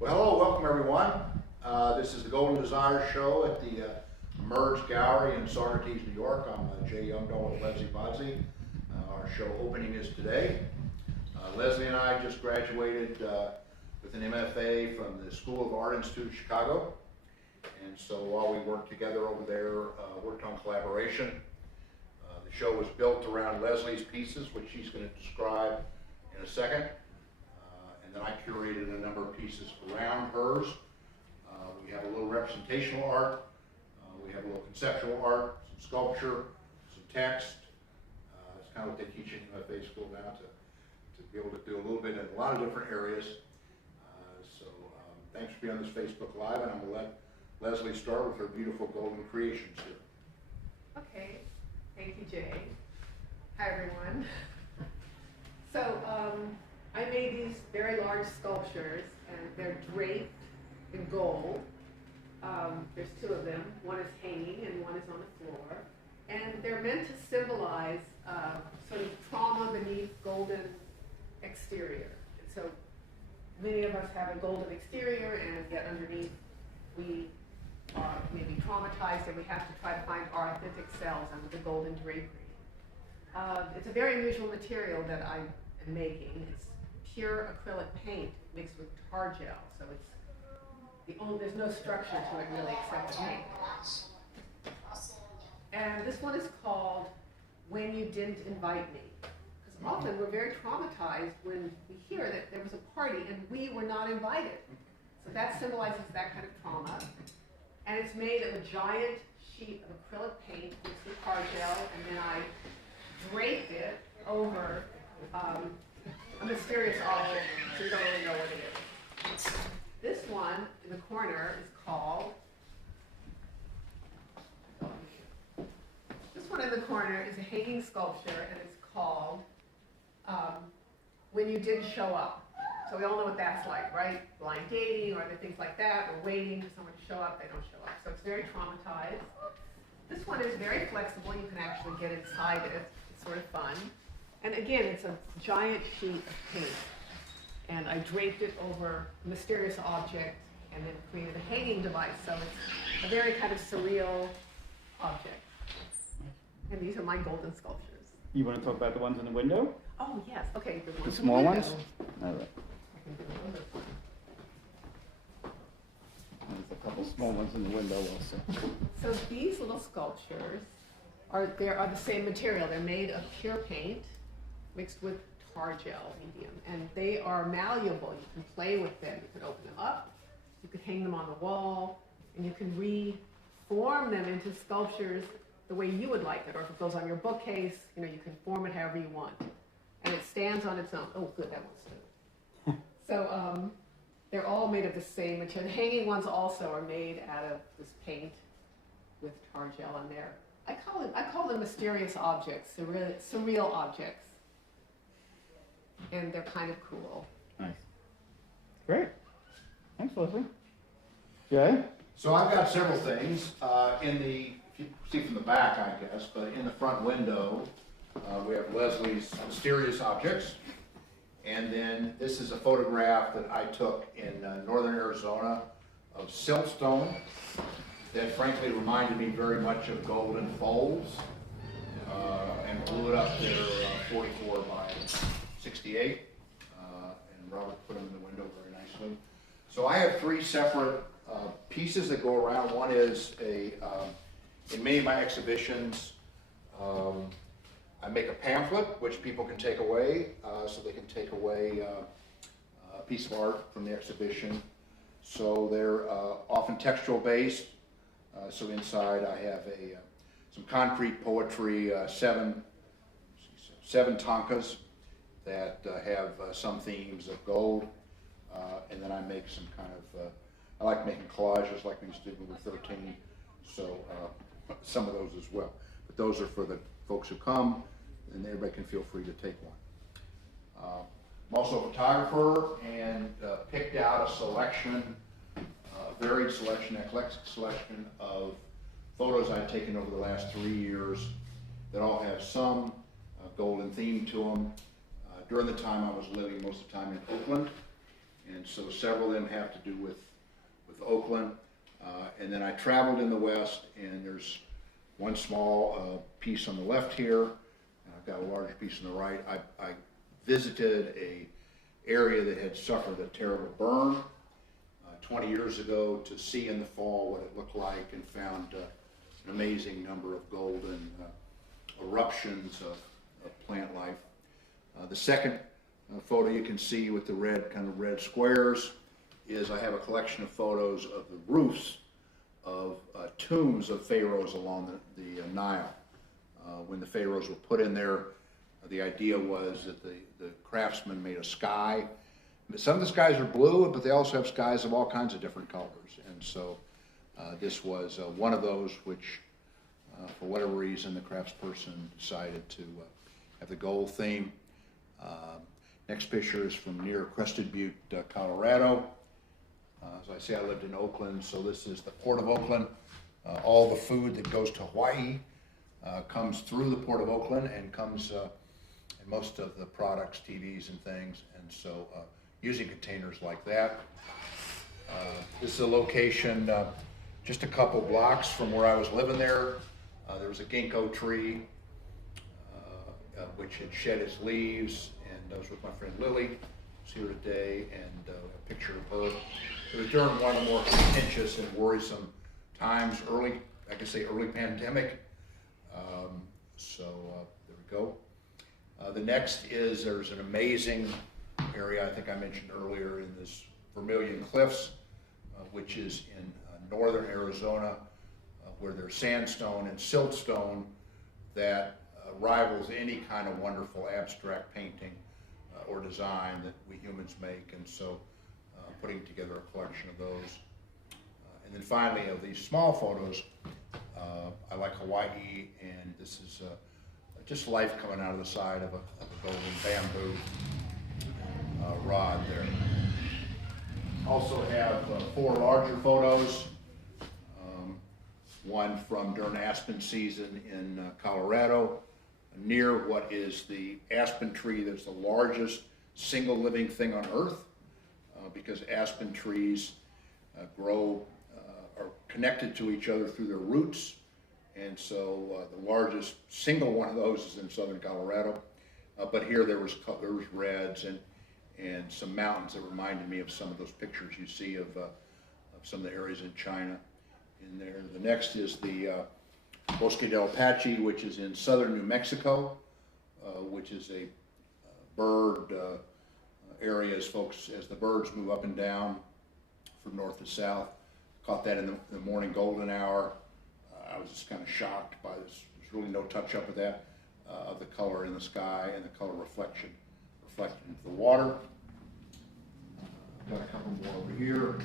Well, hello, welcome everyone. This is the Golden Desire show at the Merge Gallery in Saugerties, New York. I'm Jay Youngdahl with Lesley Bodzy. Our show opening is today. Lesley and I just graduated with an MFA from the School of Art Institute of Chicago. And so while we worked together over there, worked on collaboration. The show was built around Lesley's pieces, which she's going to describe in a second. And then I curated a number of pieces around hers. We have a little representational art, we have a little conceptual art, some sculpture, some text. It's kind of what they teach in MFA school now, to be able to do a little bit in a lot of different areas. Thanks for being on this Facebook Live, and I'm going to let Lesley start with her beautiful golden creations here. Okay, thank you, Jay. Hi, everyone. So, I made these very large sculptures, and they're draped in gold. There's two of them. One is hanging, and one is on the floor. And they're meant to symbolize sort of trauma beneath golden exterior. And so, many of us have a golden exterior, and yet underneath we are maybe traumatized, and we have to try to find our authentic selves under the golden drapery. It's a very unusual material that I am making. It's pure acrylic paint mixed with tar gel, so there's no structure to it really except the paint. And this one is called When You Didn't Invite Me. Because often we're very traumatized when we hear that there was a party and we were not invited. So that symbolizes that kind of trauma. And it's made of a giant sheet of acrylic paint mixed with tar gel, and then I draped it over a mysterious object, so you don't really know what it is. This one in the corner is called, a hanging sculpture, and it's called When You Didn't Show Up. So we all know what that's like, right? Blind dating or other things like that. We're waiting for someone to show up, they don't show up. So it's very traumatized. This one is very flexible. You can actually get inside it. It's sort of fun. And again, it's a giant sheet of paint. And I draped it over a mysterious object and then created a hanging device. So it's a very kind of surreal object. And these are my golden sculptures. You want to talk about the ones in the window? Oh, yes. Okay, the The ones small in the ones? window. All right. I can do another one. There's a couple small ones in the window also. So these little sculptures are the same material. They're made of pure paint mixed with tar gel medium, and they are malleable. You can play with them. You can open them up. You can hang them on the wall, and you can reform them into sculptures the way you would like it, or if it goes on your bookcase, you can form it however you want. And it stands on its own. Oh, good, that one's stood. So they're all made of the same material. The hanging ones also are made out of this paint with tar gel on there. I call them mysterious objects, surreal objects. And they're kind of cool. Nice. Great. Thanks, Lesley. Jay? So I've got several things. If you see from the back, I guess, but in the front window, we have Lesley's mysterious objects. And then this is a photograph that I took in northern Arizona of siltstone that frankly reminded me very much of Golden Folds, and blew it up there 44 by 68, and Robert put them in the window very nicely. So I have three separate pieces that go around. One is in many of my exhibitions, I make a pamphlet which people can take away, so they can take away a piece of art from the exhibition. So they're often textual based. So inside I have some concrete poetry, seven tankas that have some themes of gold, and then I make some kind of, I like making collages like we used to do with 13, so some of those as well. But those are for the folks who come, and everybody can feel free to take one. I'm also a photographer and picked out a selection, a varied selection, eclectic selection of photos I've taken over the last 3 years that all have some golden theme to them. During the time I was living most of the time in Oakland, And so several of them have to do with Oakland. And then I traveled in the West, and there's one small piece on the left here, and I've got a larger piece on the right. I visited a area that had suffered a terrible burn 20 years ago to see in the fall what it looked like, and found an amazing number of golden eruptions of plant life. The second photo you can see with the red squares is I have a collection of photos of the roofs of tombs of pharaohs along the Nile. When the pharaohs were put in there, the idea was that the craftsmen made a sky. Some of the skies are blue, but they also have skies of all kinds of different colors. And so this was one of those which, for whatever reason, the craftsperson decided to have the gold theme. Next picture is from near Crested Butte, Colorado. As I say, I lived in Oakland, so this is the Port of Oakland. All the food that goes to Hawaii comes through the Port of Oakland, and comes in most of the products, TVs and things, and so using containers like that. This is a location just a couple blocks from where I was living there. There was a ginkgo tree which had shed its leaves, and I was with my friend Lily, who's here today, and a picture of her. It was during one of the more contentious and worrisome times, early pandemic. There we go. The next is, there's an amazing area I think I mentioned earlier in this Vermilion Cliffs, which is in northern Arizona, where there's sandstone and siltstone that rivals any kind of wonderful abstract painting or design that we humans make, and so putting together a collection of those. And then finally, of these small photos, I like Hawaii, and this is just life coming out of the side of a golden bamboo rod there. Also have 4 larger photos. One from during aspen season in Colorado, near what is the aspen tree that's the largest single living thing on earth, because aspen trees are connected to each other through their roots, and so the largest single one of those is in southern Colorado. But here there was reds and some mountains that reminded me of some of those pictures you see of some of the areas in China in there. The next is the Bosque del Apache, which is in southern New Mexico, which is a bird area as the birds move up and down from north to south. Caught that in the morning golden hour. I was just kind of shocked by this. There's really no touch up of that, of the color in the sky and the color reflected into the water. Got a couple more over here.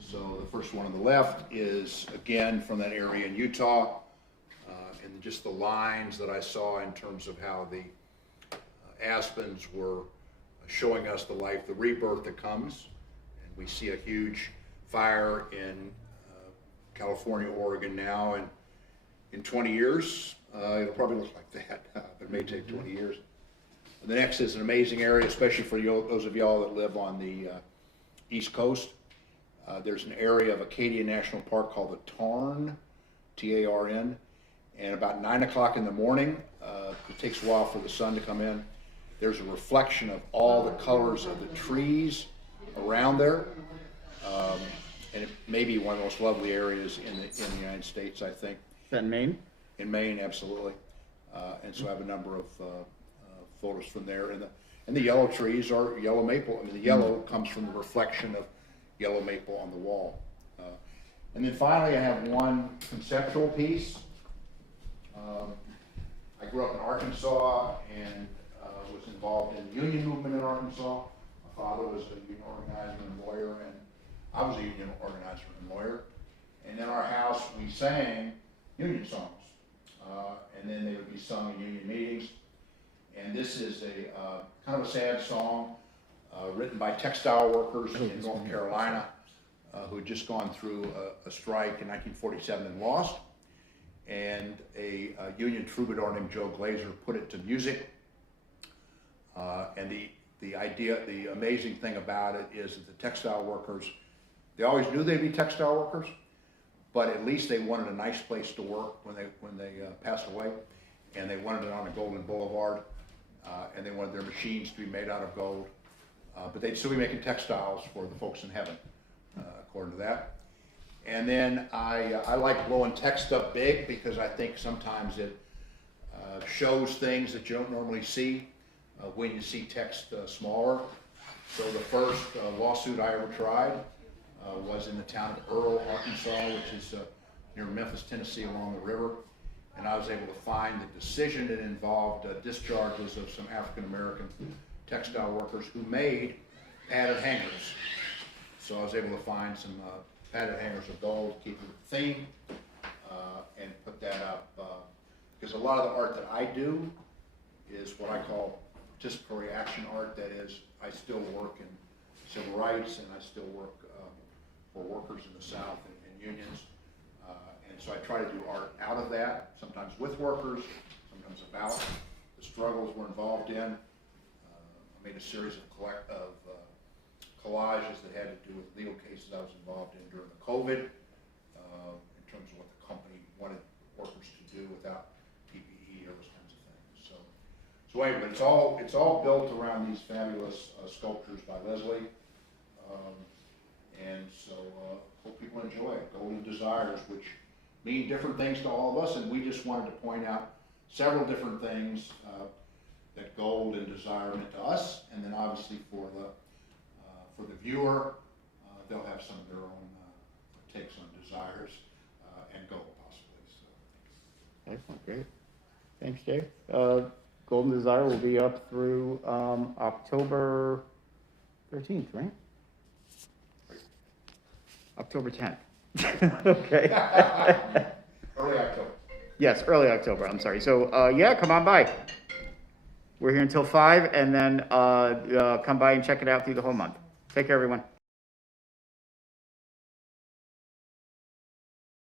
So the first one on the left is again from that area in Utah, and just the lines that I saw in terms of how the aspens were showing us the life, the rebirth that comes. And we see a huge fire in California, Oregon now, and in 20 years, it'll probably look like that, but it may take 20 years. And the next is an amazing area, especially for those of y'all that live on the East Coast. There's an area of Acadia National Park called the Tarn, T-A-R-N, and about 9 o'clock in the morning, it takes a while for the sun to come in, there's a reflection of all the colors of the trees around there, and it may be one of the most lovely areas in the United States, I think. Is that in Maine? In Maine, absolutely. And so I have a number of photos from there, and the yellow trees are yellow maple. I mean, the yellow comes from the reflection of yellow maple on the wall. And then finally, I have one conceptual piece. I grew up in Arkansas and was involved in the union movement in Arkansas. My father was a union organizer and lawyer, and I was a union organizer and lawyer. And in our house, we sang union songs, and then they would be sung in union meetings. And this is a kind of a sad song written by textile workers in North Carolina who had just gone through a strike in 1947 and lost. And a union troubadour named Joe Glazer put it to music. And the amazing thing about it is that the textile workers, they always knew they'd be textile workers, but at least they wanted a nice place to work when they passed away, and they wanted it on a golden boulevard, and they wanted their machines to be made out of gold, but they'd still be making textiles for the folks in heaven, according to that. And then I like blowing text up big because I think sometimes it shows things that you don't normally see when you see text smaller. So the first lawsuit I ever tried was in the town of Earl, Arkansas, which is near Memphis, Tennessee, along the river. And I was able to find the decision that involved discharges of some African-American textile workers who made padded hangers. So I was able to find some padded hangers of gold, keep it the theme, and put that up. Because a lot of the art that I do is what I call participatory action art. That is, I still work in civil rights, and I still work for workers in the South and unions. And so I try to do art out of that, sometimes with workers, sometimes about the struggles we're involved in. I made a series of collages that had to do with legal cases I was involved in during the COVID, in terms of what the company wanted workers to do without PPE or those kinds of things. So anyway, it's all built around these fabulous sculptures by Lesley, and so hope people enjoy it. Golden Desires, which mean different things to all of us, and we just wanted to point out several different things that gold and desire meant to us, and then obviously for the viewer, they'll have some of their own takes on desires and gold possibly. So. Excellent, great. Thanks, Jay. Golden Desire will be up through October 13th, right? October 10th. Okay. Early October. Yes, early October, I'm sorry. So, yeah, come on by. We're here until 5, and then come by and check it out through the whole month. Take care, everyone.